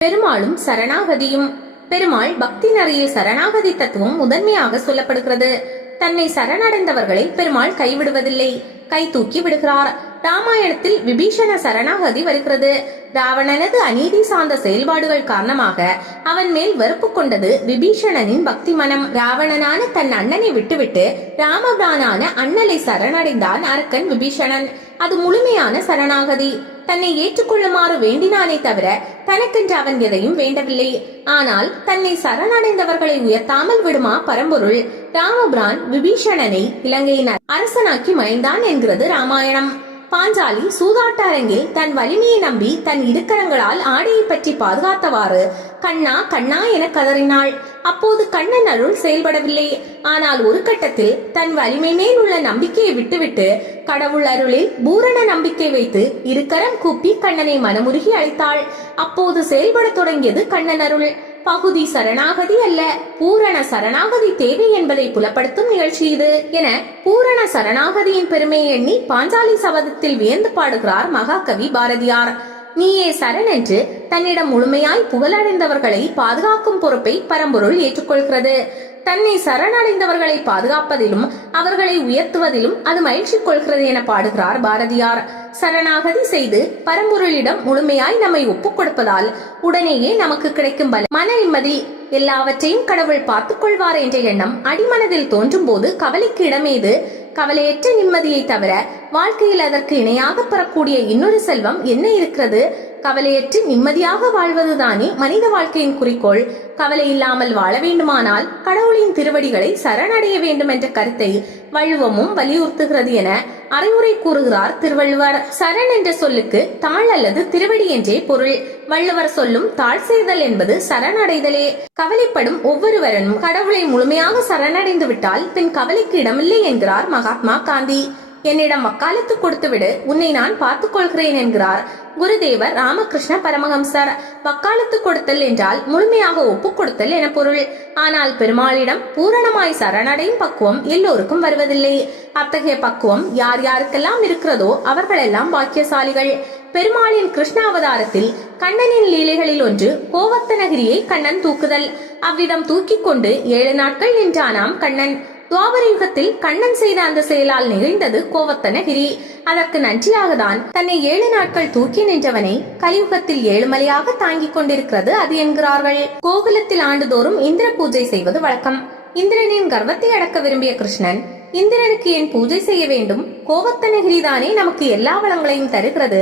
பெருமாளும் சரணாகதியும். பெருமாள் பக்தி நெறியில் சரணாகதி தத்துவம் முதன்மையாக சொல்லப்படுகிறது. தன்னை சரணடைந்தவர்களை பெருமாள் கைவிடுவதில்லை, கை தூக்கி விடுகிறார். ராமாயணத்தில் விபீஷண சரணாகதி வருகிறது. ராவணனது அநீதி சார்ந்த செயல்பாடுகள் காரணமாக அவன் மேல் வெறுப்பு கொண்டது விபீஷணனின் பக்தி மனம். ராவணனான தன் அண்ணனை விட்டுவிட்டு ராமபிரானான அண்ணலை சரணடைந்தான் அரக்கன் விபீஷணன். அது முழுமையான சரணாகதி. தன்னை ஏற்றுக்கொள்ளுமாறு வேண்டினானே தவிர தனக்கென்று அவன் எதையும் வேண்டவில்லை. ஆனால் தன்னை சரணடைந்தவர்களை உயர்த்தாமல் விடுமா பரம்பொருள்? ராமபிரான் விபீஷணனை இலங்கையின் அரசனாக்கி மறைந்தான் என்கிறது ராமாயணம். பாஞ்சாலி சூதாட்ட அரங்கில் தன் வலிமையை நம்பி தன் இருக்கரங்களால் ஆடையை பற்றி பாதுகாத்தவாறு கண்ணா கண்ணா என கதறினாள். அப்போது கண்ணன் அருள் செயல்படவில்லை. ஆனால் ஒரு கட்டத்தில் தன் வலிமை மேல் உள்ள நம்பிக்கையை விட்டுவிட்டு கடவுள் அருளில் பூரண நம்பிக்கை வைத்து இருக்கரம் கூப்பி கண்ணனை மனமுருகி அழைத்தாள். அப்போது செயல்பட தொடங்கியது கண்ணன் அருள். பகுதி சரணாகதி அல்ல, பூரண சரணாகதி தேவை என்பதை புலப்படுத்தும் நிகழ்ச்சி இது என பூரண சரணாகதியின் பெருமையை எண்ணி பாஞ்சாலி சபதத்தில் வியந்து பாடுகிறார் மகாகவி பாரதியார். நீயே சரண் என்று தன்னிடம் முழுமையாய் புகழடைந்தவர்களை பாதுகாக்கும் பொறுப்பை பரம்பொருள் ஏற்றுக்கொள்கிறது. தன்னை சரணடைந்தவர்களை பாதுகாப்பதிலும் அவர்களை உயர்த்துவதிலும் அது மகிழ்ச்சி கொள்கிறது என பாடுகிறார் பாரதியார். சரணாகதி செய்து பரம்பொருளிடம் முழுமையாய் நம்மை ஒப்புக் கொடுப்பதால் உடனேயே நமக்கு கிடைக்கும் மன நிம்மதி. எல்லாவற்றையும் கடவுள் பார்த்துக் கொள்வார் என்ற எண்ணம் அடிமனதில் தோன்றும் போது கவலைக்கு இடமேது? கவலையற்ற நிம்மதியை தவிர வாழ்க்கையில் அதற்கு இணையாக பெறக்கூடிய இன்னொரு செல்வம் என்ன இருக்கிறது? கவலையற்று நிம்மதியாக வாழ்வதுதானே மனித வாழ்க்கையின் குறிக்கோள். கவலை இல்லாமல் வாழ வேண்டுமானால் கடவுளின் திருவடிகளை சரணடைய வேண்டும் என்ற கருத்தை வள்ளுவமும் வலியுறுத்துகிறது என அறிவுரை கூறுகிறார் திருவள்ளுவர். சரண் என்ற சொல்லுக்கு தாழ் அல்லது திருவடி என்றே பொருள். வள்ளுவர் சொல்லும் தாழ் செய்தல் என்பது சரணடைதலே. கவலைப்படும் ஒவ்வொருவரும் கடவுளை முழுமையாக சரணடைந்து விட்டால் பின் கவலைக்கு இடமில்லை என்கிறார் மகாத்மா காந்தி. என்னிடம் வக்காலத்து கொடுத்துவிடு, உன்னை நான் பார்த்துக் கொள்கிறேன் என்கிறார் குருதேவர் ராமகிருஷ்ண பரமஹம்சர். வக்காலத்து கொடுத்தல் என்றால் முழுமையாக ஒப்புக் கொடுத்தல் என பொருள். ஆனால் பெருமாளிடம் பூரணமாய் சரணடையும் பக்குவம் எல்லோருக்கும் வருவதில்லை. அத்தகைய பக்குவம் யார் யாருக்கெல்லாம் இருக்கிறதோ அவர்களெல்லாம் பாக்கியசாலிகள். பெருமாளின் கிருஷ்ண அவதாரத்தில் கண்ணனின் லீலைகளில் ஒன்று கோவர்த்தனகிரியை கண்ணன் தூக்குதல். அவ்விதம் தூக்கிக் கொண்டு 7 நாட்கள் நின்றானாம் கண்ணன். துவாபர யுகத்தில் கண்ணன் செய்த அந்த செயலால் நிகழ்ந்தது கோவர்த்தனகிரி. அதற்கு நன்றியாக தான் தன்னை 7 நாட்கள் தூக்கி நின்றவனை கலியுகத்தில் 7 மலையாக தாங்கிக் கொண்டிருக்கிறது அது என்கிறார்கள். கோகுலத்தில் ஆண்டுதோறும் இந்திர பூஜை செய்வது வழக்கம். இந்திரனின் கர்வத்தை அடக்க விரும்பிய கிருஷ்ணன் இந்திரனுக்கு ஏன் பூஜை செய்ய வேண்டும்? கோவர்த்தனகிரி தானே நமக்கு எல்லா வளங்களையும் தருகிறது.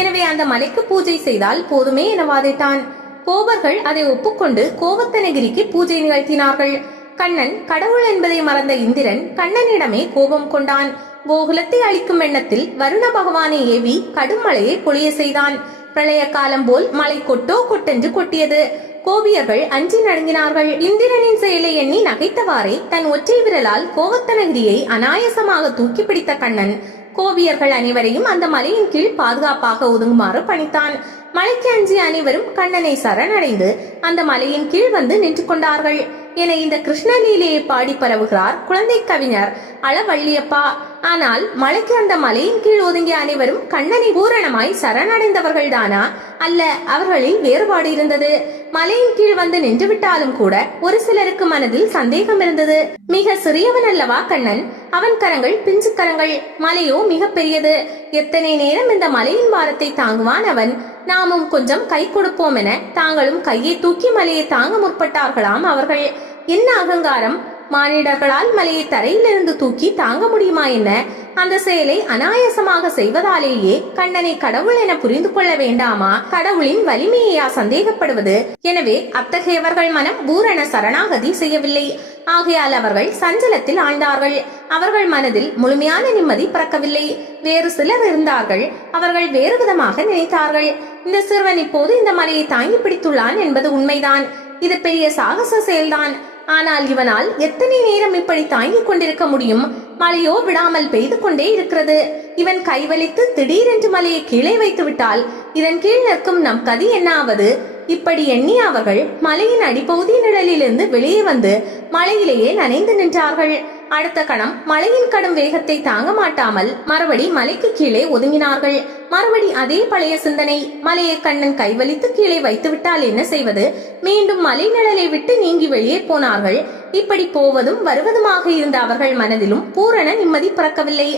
எனவே அந்த மலைக்கு பூஜை செய்தால் போதுமே என வாதிட்டான். கோபர்கள் அதை ஒப்புக்கொண்டு கோவர்த்தனகிரிக்கு பூஜை நிகழ்த்தினார்கள். கண்ணன் கடவுள் என்பதை மறந்த இந்திரன் கண்ணனிடமே கோபம் கொண்டான். கோகுலத்தை அழிக்கும் எண்ணத்தில் வருண பகவானை ஏவி கடும் மழையை பொழிய செய்தான். பிரளய காலம் போல் மழை கொட்டோ கொட்டென்று கொட்டியது. கோபியர்கள் அஞ்சி நடுங்கினார்கள். இந்திரனின் செயலை எண்ணி நகைத்தவாறே தன் ஒற்றை விரலால் கோவர்த்தனகிரியை அனாயசமாக தூக்கி பிடித்த கண்ணன் கோபியர்கள் அனைவரையும் அந்த மலையின் கீழ் பாதுகாப்பாக ஒதுங்குமாறு பணித்தான். மலைக்கு அஞ்சிய அனைவரும் கண்ணனை சரணடைந்து அந்த மலையின் கீழ் வந்து நின்று கொண்டார்கள் என இந்த கிருஷ்ணலீலையை பாடி பரவுகிறார் குழந்தை கவிஞர் அளவள்ளியப்பா. ஆனால் மலைக்கு அந்த மலையின் கீழ் ஒதுங்கிய அனைவரும் கண்ணனை பூரணமாய் சரணடைந்தவர்கள் தானா? அல்ல, அவர்களில் வேறுபாடு இருந்தது. மலையின் கீழ் வந்து நின்று விட்டாலும் கூட ஒரு சிலருக்கு மனதில் சந்தேகம் இருந்தது. மிக சிறியவன் அல்லவா கண்ணன்? அவன் கரங்கள் பிஞ்சு கரங்கள், மலையோ மிக பெரியது. எத்தனை நேரம் இந்த மலையின் பாரத்தை தாங்குவான் அவன்? நாமும் கொஞ்சம் கை கொடுப்போம் என தாங்களும் கையை தூக்கி மலையை தாங்க முற்பட்டார்களாம் அவர்கள். என்ன அகங்காரம்! மானிடர்களால் மலையை தரையிலிருந்து தூக்கி தாங்க முடியுமா என்ன? அந்த செயலை அனாயசமாக செய்வதாலேயே கண்ணனை கடவுள் என புரிந்து கொள்ள வேண்டாமா? கடவுளின் வலிமையா சந்தேகப்படுவது? எனவே அத்தகையவர்கள் மனம் பூரண சரணாகதி செய்யவில்லை. ஆகையால் அவர்கள் சஞ்சலத்தில் ஆழ்ந்தார்கள். அவர்கள் மனதில் முழுமையான நிம்மதி பிறக்கவில்லை. வேறு சிலர் இருந்தார்கள். அவர்கள் வேறு விதமாக நினைத்தார்கள். இந்த சிறுவன் இப்போது இந்த மலையை தாங்கி பிடித்துள்ளான் என்பது உண்மைதான். இது பெரிய சாகச செயல்தான். ஆனால் இவனால் எத்தனை நேரம் இப்படி தாங்கிக் கொண்டிருக்க முடியும்? மழையோ விடாமல் பெய்து கொண்டே இருக்கிறது. இவன் கைவலித்து திடீரென்று மலையை கீழே வைத்து விட்டால் இதன் கீழ் நிற்கும் நம் கதி என்ன ஆவது? இப்படி எண்ணி அவர்கள் மலையின் அடிப்பகுதி நிழலிலிருந்து வெளியே வந்து மலையிலேயே நனைந்து நின்றார்கள். அடுத்த கணம் மழையின் கடும் வேகத்தை தாங்க மாட்டாமல் மறுபடி மலைக்கு கீழே ஒதுங்கினார்கள். மறுபடி அதே பழைய சிந்தனை. மலையை கண்ணன் கைவலித்து கீழே வைத்து விட்டால் என்ன செய்வது? மீண்டும் மலை நிழலை விட்டு நீங்கி வெளியே போனார்கள். இப்படி போவதும் வருவதுமாக இருந்த அவர்கள் மனதிலும் பூரண நிம்மதி பிறக்கவில்லை.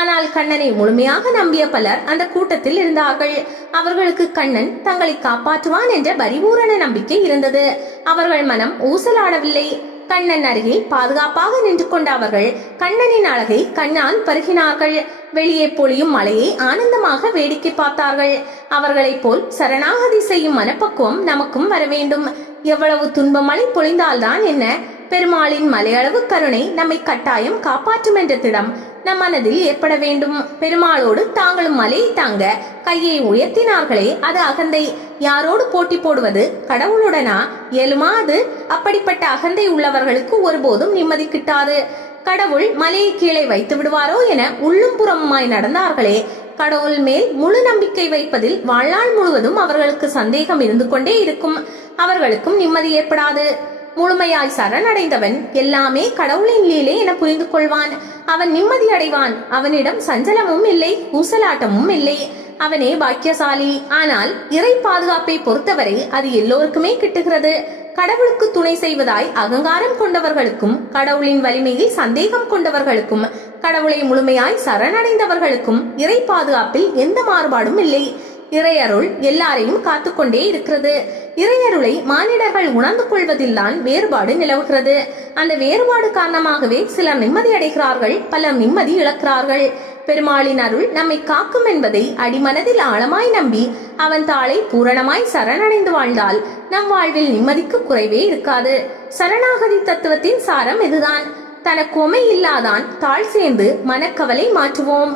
ஆனால் கண்ணனை முழுமையாக நம்பிய பலர் அந்த கூட்டத்தில் இருந்தார்கள். அவர்களுக்கு கண்ணன் தங்களை காப்பாற்றுவான் என்ற பரிபூரண நம்பிக்கை இருந்தது. அவர்கள் மனம் ஊசலாடவில்லை. கண்ணன் அருகில் பாதுகாப்பாக நின்று கொண்ட அவர்கள் கண்ணனின் அழகை கண்ணால் பருகினார்கள். வெளியே பொழியும் மலையை ஆனந்தமாக வேடிக்கை பார்த்தார்கள். அவர்களைப் போல் சரணாகதி செய்யும் மனப்பக்குவம் நமக்கும் வர வேண்டும். எவ்வளவு துன்ப மழை பொழிந்தால்தான் என்ன, பெருமாளின் மலையளவு கருணை நம்மை கட்டாயம் காப்பாற்றும் என்ற திடம் நம் மனதில் ஏற்பட வேண்டும். பெருமாளோடு தாங்களும் மலையை தாங்க கையை உயர்த்தினார்களே, அது அகந்தை. யாரோடு போட்டி போடுவது? கடவுளுடனா? இயலுமா அது? அப்படிப்பட்ட அகந்தை உள்ளவர்களுக்கு ஒருபோதும் நிம்மதி கிட்டாது. கடவுள் மலையை கீழே வைத்து விடுவாரோ என உள்ளும் புறமுமாய் நடந்தார்களே, கடவுள் மேல் முழு நம்பிக்கை வைப்பதில் வாழ்நாள் முழுவதும் அவர்களுக்கு சந்தேகம் இருந்து கொண்டே இருக்கும். அவர்களுக்கும் நிம்மதி ஏற்படாது. முழுமையாய் சரணடைந்தவன் எல்லாமே கடவுளின் லீலை என புரிந்து கொள்வான். அவன் நிம்மதி அடைவான். அவனிடம் சஞ்சலமும் இல்லை, ஊசலாட்டமும் இல்லை. அவனே பாக்கியசாலி. ஆனால் இறை பாதுகாப்பை பொறுத்தவரை அது எல்லோருக்குமே கிட்டுகிறது. கடவுளுக்கு துணை செய்வதாய் அகங்காரம் கொண்டவர்களுக்கும், கடவுளின் வலிமையில் சந்தேகம் கொண்டவர்களுக்கும், கடவுளை முழுமையாய் சரணடைந்தவர்களுக்கும் இறை பாதுகாப்பில் எந்த மாறுபாடும் இல்லை. இறையருள் எல்லாரையும் காத்துக்கொண்டே இருக்கிறது. இறையருளை மானிடர்கள் உணர்ந்து கொள்வதில்தான் வேறுபாடு நிலவுகிறது. அந்த வேறுபாடு காரணமாகவே சிலர் நிம்மதி அடைகிறார்கள், பலர் நிம்மதி இழக்கிறார்கள். பெருமாளின் அருள் நம்மை காக்கும் என்பதை அடிமனதில் ஆழமாய் நம்பி அவன் தாளை பூரணமாய் சரணடைந்து வாழ்ந்தால் நம் வாழ்வில் நிம்மதிக்கு குறைவே இருக்காது. சரணாகதி தத்துவத்தின் சாரம் இதுதான். தனக்கு உமை இல்லாதான் தாழ் சேர்ந்து மனக்கவலை மாற்றுவோம்.